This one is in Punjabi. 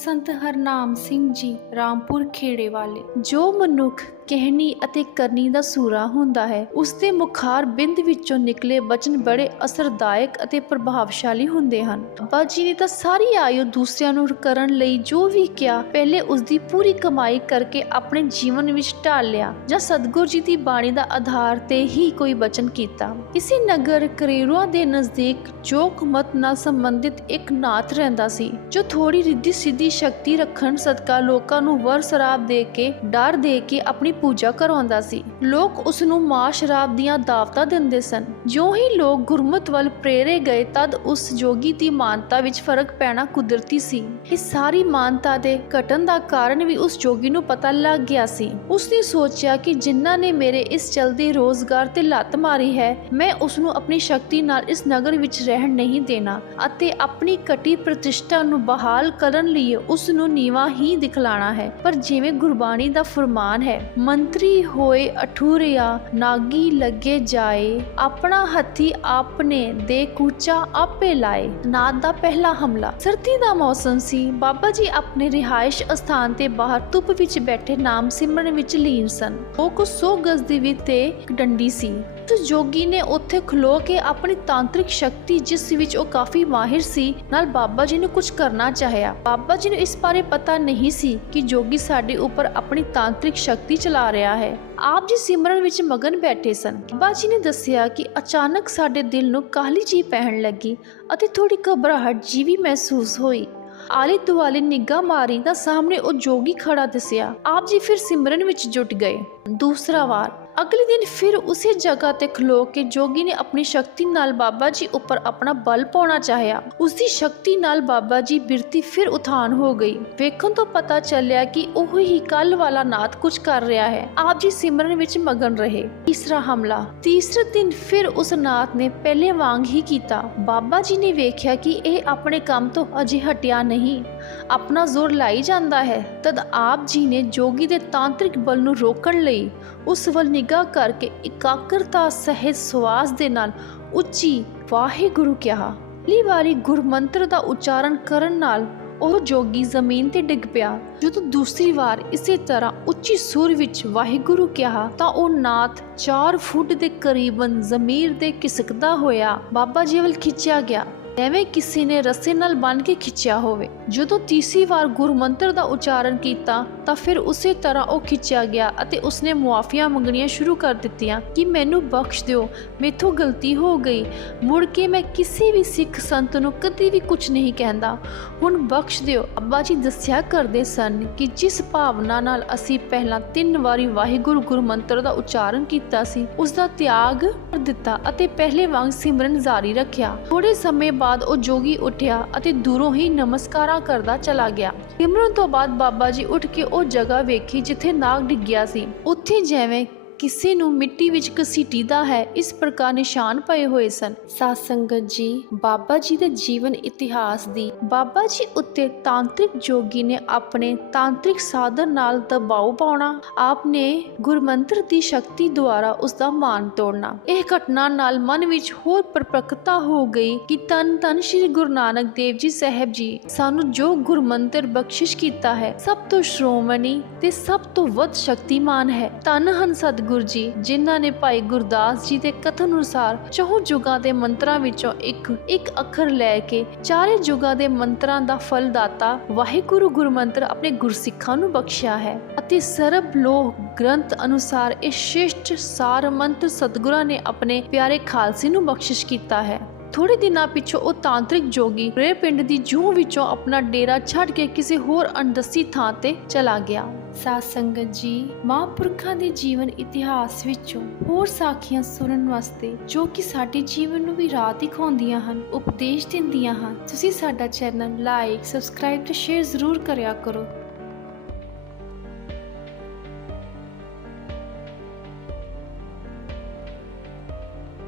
ਸੰਤ ਹਰਨਾਮ ਸਿੰਘ ਜੀ ਰਾਮਪੁਰ ਖੇੜੇ ਵਾਲੇ ਜੋ ਮਨੁੱਖ ਕਹਿਣੀ ਅਤੇ ਕਰਨੀ ਦਾ ਸੂਰਾ ਹੁੰਦਾ ਹੈ। ਉਸ ਦੇ ਮੁਖਾਰ ਬਿੰਦ ਵਿੱਚੋਂ ਨਿਕਲੇ ਬਚਨ ਬੜੇ ਅਸਰਦਾਇਕ ਅਤੇ ਪ੍ਰਭਾਵਸ਼ਾਲੀ ਹੁੰਦੇ ਹਨ। ਬਾਬਾ ਜੀ ਨੇ ਤਾਂ ਸਾਰੀ ਆਯੂ ਦੂਸਰਿਆਂ ਨੂੰ ਕਰਨ ਲਈ ਜੋ ਵੀ ਕਿਹਾ, ਪਹਿਲੇ ਉਸ ਦੀ ਪੂਰੀ ਕਮਾਈ ਕਰਕੇ ਆਪਣੇ ਜੀਵਨ ਵਿੱਚ ਢਾਲ ਲਿਆ ਜਾਂ ਸਤਿਗੁਰ ਜੀ ਦੀ ਬਾਣੀ ਦਾ ਆਧਾਰ ਤੇ ਹੀ ਕੋਈ ਬਚਨ ਕੀਤਾ। ਇਸੇ ਨਗਰ ਕਰੇਰੂਆ ਦੇ ਨਜ਼ਦੀਕ ਜੋਕ ਮਤ ਨਾਲ ਸੰਬੰਧਿਤ ਇੱਕ ਨਾਥ ਰਹਿੰਦਾ ਸੀ, ਜੋ ਥੋੜੀ ਰਿੱਧੀ ਸਿੱਧੀ ਸ਼ਕਤੀ ਰੱਖਣ ਸਦਕਾ ਲੋਕਾਂ ਨੂੰ ਵਰ ਸ਼ਰਾਬ ਦੇ ਕੇ, ਡਰ ਦੇ ਕੇ ਆਪਣੀ ਪੂਜਾ ਕਰਾਉਂਦਾ ਸੀ। ਲੋਕ ਉਸ ਨੂੰ ਮਾਂ ਸ਼ਰਾਬ ਦੀਆਂ ਦਾਵਤਾਂ ਦਿੰਦੇ ਸਨ। ਜਿਉਂ ਹੀ ਲੋਕ ਗੁਰਮਤ ਵੱਲ ਪ੍ਰੇਰੇ ਗਏ, ਤਦ ਉਸ ਜੋਗੀ ਦੀ ਮਾਨਤਾ ਵਿੱਚ ਫ਼ਰਕ ਪੈਣਾ ਕੁਦਰਤੀ ਸੀ। ਇਸ ਸਾਰੀ ਮਾਨਤਾ ਦੇ ਘਟਣ ਦਾ ਕਾਰਨ ਵੀ ਉਸ ਜੋਗੀ ਨੂੰ ਪਤਾ ਲੱਗ ਗਿਆ ਸੀ। ਉਸ ਨੇ ਸੋਚਿਆ ਕਿ ਜਿਨ੍ਹਾਂ ਨੇ ਮੇਰੇ ਇਸ ਚਲਦੇ ਰੋਜ਼ਗਾਰ ਤੇ ਲੱਤ ਮਾਰੀ ਹੈ, ਮੈਂ ਉਸ ਨੂੰ ਆਪਣੀ ਸ਼ਕਤੀ ਨਾਲ ਇਸ ਨਗਰ ਵਿੱਚ ਰਹਿਣ ਨਹੀਂ ਦੇਣਾ ਅਤੇ ਆਪਣੀ ਘਟੀ ਪ੍ਰਤਿਸ਼ਠਾ ਨੂੰ ਬਹਾਲ ਕਰਨ ਲਈ ਉਸ ਨੂੰ ਨੀਵਾ ਹੀ ਦਿਖਲਾਣਾ ਹੈ। ਪਰ ਜਿਵੇਂ ਗੁਰਬਾਣੀ ਦਾ ਫਰਮਾਨ ਹੈ ਮੰਤਰੀ ਹੋਏ ਅਠੂਰਿਆ, ਨਾਗੀ ਲੱਗੇ ਜਾਏ, ਆਪਣਾ ਹੱਥੀ ਆਪਨੇ ਦੇ ਕੂਚਾ ਆਪੇ ਲਾਏ। ਨਾਦ ਦਾ ਪਹਿਲਾ ਹਮਲਾ। ਸਰਦੀ ਦਾ ਮੌਸਮ ਸੀ। ਬਾਬਾ ਜੀ ਆਪਣੇ ਰਿਹਾਇਸ਼ ਸਥਾਨ ਤੇ ਬਾਹਰ ਧੁੱਪ ਵਿੱਚ ਬੈਠੇ ਨਾਮ ਸਿਮਰਨ ਵਿੱਚ ਲੀਨ ਸਨ। ਉਹ ਕੁ 100 ਗਜ਼ ਦੀ ਵੀ ਤੇ ਡੰਡੀ ਸੀ। ਉਸ ਜੋਗੀ ਨੇ ਉੱਥੇ ਖਲੋ ਕੇ ਆਪਣੀ ਤਾਂਤਰਿਕ ਸ਼ਕਤੀ ਜਿਸ ਵਿੱਚ ਉਹ ਕਾਫੀ ਮਾਹਿਰ ਸੀ, ਨਾਲ ਬਾਬਾ ਜੀ ਨੂੰ ਕੁਝ ਕਰਨਾ ਚਾਹਿਆ। ਬਾਬਾ ਜੀ ਨੂੰ ਇਸ ਬਾਰੇ ਪਤਾ ਨਹੀਂ ਸੀ ਕਿ ਜੋਗੀ ਸਾਡੇ ਉੱਪਰ ਆਪਣੀ ਤਾਂਤਰਿਕ ਸ਼ਕਤੀ ਚਲਾ ਰਿਹਾ ਹੈ। ਆਪ ਜੀ ਸਿਮਰਨ ਵਿੱਚ ਮਗਨ ਬੈਠੇ ਸਨ। ਬਾਬਾ ਜੀ ਨੇ ਦੱਸਿਆ ਕਿ ਅਚਾਨਕ ਸਾਡੇ ਦਿਲ ਨੂੰ ਕਾਹਲੀ ਜੀ ਪੈਣ ਲੱਗੀ ਅਤੇ ਥੋੜੀ ਘਬਰਾਹਟ ਜੀ ਵੀ ਮਹਿਸੂਸ ਹੋਈ। ਆਲੇ ਦੁਆਲੇ ਨਿੱਘਾ ਮਾਰੀ ਤਾਂ ਸਾਹਮਣੇ ਉਹ ਜੋਗੀ ਖੜਾ ਦਿਸਿਆ। ਆਪ ਜੀ ਫਿਰ ਸਿਮਰਨ ਵਿੱਚ ਜੁਟ ਗਏ। ਦੂਸਰਾ ਵਾਰ ਅਗਲੇ ਦਿਨ ਫਿਰ ਉਸੇ ਜਗ੍ਹਾ ਤੇ ਖਲੋ ਕੇ ਜੋਗੀ ਨੇ ਆਪਣੀ ਸ਼ਕਤੀ ਨਾਲ ਬਾਬਾ ਜੀ ਉੱਪਰ ਆਪਣਾ ਬਲ ਪਾਉਣਾ ਚਾਹਿਆ। ਉਸ ਦੀ ਸ਼ਕਤੀ ਨਾਲ ਬਾਬਾ ਜੀ ਬਿਰਤੀ ਫਿਰ ਉਥਾਨ ਹੋ ਗਈ। ਵੇਖਣ ਤੋਂ ਪਤਾ ਚੱਲਿਆ ਕਿ ਉਹ ਹੀ ਕੱਲ ਵਾਲਾ ਨਾਥ ਕੁਝ ਕਰ ਰਿਹਾ ਹੈ। ਆਪ ਜੀ ਸਿਮਰਨ ਵਿੱਚ ਮਗਨ ਰਹੇ। ਤੀਸਰਾ ਹਮਲਾ। ਤੀਸਰੇ ਦਿਨ ਫਿਰ ਉਸ ਨਾਥ ਨੇ ਪਹਿਲੇ ਵਾਂਗ ਹੀ ਕੀਤਾ। ਬਾਬਾ ਜੀ ਨੇ ਵੇਖਿਆ ਕਿ ਇਹ ਆਪਣੇ ਕੰਮ ਤੋਂ ਅਜੇ ਹਟਿਆ ਨਹੀਂ। ਆਪਣਾ ਜ਼ੋਰ ਲਾਈ ਜਾਂਦਾ ਹੈ। ਤਦ ਆਪ ਜੀ ਨੇ ਜੋਗੀ ਦੇ ਤਾਂਤਰਿਕ ਬਲ ਨੂੰ ਰੋਕਣ ਲਈ ਉਸ ਵੱਲ ਨਿਗਾਹ ਕਰਕੇ ਇਕਾਗਰਤਾ ਸਹਿਤ ਸਵਾਸ ਦੇ ਨਾਲ ਉੱਚੀ ਵਾਹਿਗੁਰੂ ਕਿਹਾ। ਪਹਿਲੀ ਵਾਰੀ ਗੁਰਮੰਤਰ ਦਾ ਉਚਾਰਨ ਕਰਨ ਨਾਲ ਉਹ ਜੋਗੀ ਜ਼ਮੀਨ ਤੇ ਡਿੱਗ ਪਿਆ। ਜਦੋਂ ਦੂਸਰੀ ਵਾਰ ਇਸੇ ਤਰ੍ਹਾਂ ਉੱਚੀ ਸੁਰ ਵਿੱਚ ਵਾਹਿਗੁਰੂ ਕਿਹਾ, ਤਾਂ ਉਹ ਨਾਥ 4 ਫੁੱਟ ਦੇ ਕਰੀਬਨ ਜ਼ਮੀਰ ਦੇ ਕਿਸਕਦਾ ਹੋਇਆ ਬਾਬਾ ਜੀ ਵੱਲ ਖਿੱਚਿਆ ਗਿਆ। ਐਵੇਂ ਕਿਸੇ ਨੇ ਰੱਸੇ ਨਾਲ ਬੰਨ ਕੇ ਖਿੱਚਿਆ ਹੋਵੇ। ਜਦੋਂ ਤੀਸਰੀ ਵਾਰ ਗੁਰਮੰਤਰ ਦਾ ਉਚਾਰਨ ਕੀਤਾ, ਤਾਂ ਫਿਰ ਉਸੇ ਤਰ੍ਹਾਂ ਉਹ ਖਿੱਚਿਆ ਗਿਆ ਅਤੇ ਉਸਨੇ ਮੁਆਫੀਆਂ ਮੰਗਣੀਆਂ ਸ਼ੁਰੂ ਕਰ ਦਿੱਤੀਆਂ ਕਿ ਮੈਨੂੰ ਬਖਸ਼ ਦਿਓ, ਮੇਥੋਂ ਗਲਤੀ ਹੋ ਗਈ। ਮੁੜ ਕੇ ਮੈਂ ਕਿਸੇ ਵੀ ਸਿੱਖ ਸੰਤ ਨੂੰ ਕਦੀ ਵੀ ਕੁਝ ਨਹੀਂ ਕਹਿੰਦਾ। ਹੁਣ ਬਖਸ਼ ਦਿਓ। ਅੱਬਾ ਜੀ ਦੱਸਿਆ ਕਰਦੇ ਸਨ ਕਿ ਜਿਸ ਭਾਵਨਾ ਨਾਲ ਅਸੀਂ ਪਹਿਲਾਂ ਤਿੰਨ ਵਾਰੀ ਵਾਹਿਗੁਰੂ ਗੁਰਮੰਤਰ ਦਾ ਉਚਾਰਨ ਕੀਤਾ ਸੀ ਉਸ ਦਾ ਤਿਆਗ ਕਰ ਦਿੱਤਾ ਅਤੇ ਪਹਿਲੇ ਵਾਂਗ ਸਿਮਰਨ ਜਾਰੀ ਰੱਖਿਆ। ਥੋੜੇ ਸਮੇਂ ਬਾਅਦ ਬਾਅਦ ਉਹ ਜੋਗੀ ਉੱਠਿਆ ਅਤੇ ਦੂਰੋਂ ਹੀ ਨਮਸਕਾਰਾਂ ਕਰਦਾ ਚਲਾ ਗਿਆ। ਸਿਮਰਨ ਤੋਂ ਬਾਅਦ ਬਾਬਾ ਜੀ ਉੱਠ ਕੇ ਉਹ ਜਗ੍ਹਾ ਵੇਖੀ ਜਿੱਥੇ ਨਾਗ ਡਿੱਗਿਆ ਸੀ। ਉੱਥੇ ਜਿਵੇਂ ਕਿਸੇ ਨੂੰ ਮਿੱਟੀ ਵਿੱਚ ਘਸੀਟੀਦਾ ਹੈ, ਇਸ ਪ੍ਰਕਾਰ ਨਿਸ਼ਾਨ ਪਏ ਹੋਏ ਸਨ। ਸਾਧ ਸੰਗਤ ਜੀ, ਬਾਬਾ ਜੀ ਦੇ ਜੀਵਨ ਇਤਿਹਾਸ ਦੀ ਬਾਬਾ ਜੀ ਉੱਤੇ ਤਾਂਤਰਿਕ ਜੋਗੀ ਨੇ ਆਪਣੇ ਤਾਂਤਰਿਕ ਸਾਧਨ ਨਾਲ ਦਬਾਅ ਪਾਉਣਾ ਆਪਨੇ ਗੁਰਮੰਤਰ ਦੀ ਸ਼ਕਤੀ ਦੁਆਰਾ ਉਸ ਦਾ ਮਾਨ ਤੋੜਨਾ। ਇਹ ਘਟਨਾ ਨਾਲ ਮਨ ਵਿੱਚ ਹੋਰ ਪਰਪੱਕਤਾ ਹੋ ਗਈ ਕਿ ਤਨ ਤਨ ਸ੍ਰੀ ਗੁਰੂ ਨਾਨਕ ਦੇਵ ਜੀ ਸਾਹਿਬ ਜੀ ਸਾਨੂੰ ਜੋ ਗੁਰਮੰਤਰ ਬਖਸ਼ਿਸ਼ ਕੀਤਾ ਹੈ, ਸਭ ਤੋਂ ਸ਼੍ਰੋਮਣੀ ਤੇ ਸਭ ਤੋਂ ਵੱਧ ਸ਼ਕਤੀਮਾਨ ਹੈ। ਤਨ ਹਨ ਸਤਿਗੁਰੂ ਜੀ, ਜਿਨ੍ਹਾਂ ਨੇ ਭਾਈ ਗੁਰਦਾਸ ਜੀ ਦੇ ਕਥਨ ਅਨੁਸਾਰ ਚੌਹ ਯੁਗਾਂ ਦੇ ਮੰਤਰਾਂ ਵਿੱਚੋਂ ਇੱਕ ਇੱਕ ਅੱਖਰ ਲੈ ਕੇ ਚਾਰੇ ਯੁਗਾਂ ਦੇ ਮੰਤਰਾਂ ਦਾ ਫਲ ਦਾਤਾ ਵਾਹਿਗੁਰੂ ਗੁਰਮੰਤਰ ਆਪਣੇ ਗੁਰਸਿੱਖਾਂ ਨੂੰ ਬਖਸ਼ਿਆ ਹੈ ਅਤੇ ਸਰਬ ਲੋਕ ਗ੍ਰੰਥ ਅਨੁਸਾਰ ਇਹ ਸ਼ਿਸ਼ਟ ਸਾਰ ਮੰਤਰ ਸਤਿਗੁਰਾਂ ਨੇ ਆਪਣੇ ਪਿਆਰੇ ਖਾਲਸੇ ਨੂੰ ਬਖਸ਼ਿਸ਼ ਕੀਤਾ ਹੈ। ਥੋੜੇ ਦਿਨਾਂ ਪਿੱਛੋਂ ਉਹ ਤਾਂਤਰਿਕ ਜੋਗੀ ਰੇ ਪਿੰਡ ਦੀ ਜੂਹ ਵਿੱਚੋਂ ਆਪਣਾ ਡੇਰਾ ਛੱਡ ਕੇ ਕਿਸੇ ਹੋਰ ਅਣਦਸੀ ਥਾਂ ਤੇ ਚਲਾ ਗਿਆ। ਸਾਧ ਸੰਗਤ ਜੀ, ਮਹਾਂਪੁਰਖਾਂ ਦੇ ਜੀਵਨ ਇਤਿਹਾਸ ਵਿੱਚੋਂ ਹੋਰ ਸਾਖੀਆਂ ਸੁਣਨ ਵਾਸਤੇ ਜੋ ਕਿ ਸਾਡੇ ਜੀਵਨ ਨੂੰ ਵੀ ਰਾਹ ਦਿਖਾਉਂਦੀਆਂ ਹਨ, ਉਪਦੇਸ਼ ਦਿੰਦੀਆਂ ਹਨ, ਤੁਸੀਂ ਸਾਡਾ ਚੈਨਲ ਲਾਈਕ ਸਬਸਕ੍ਰਾਈਬ ਤੇ ਸ਼ੇਅਰ ਜ਼ਰੂਰ ਕਰਿਆ ਕਰੋ।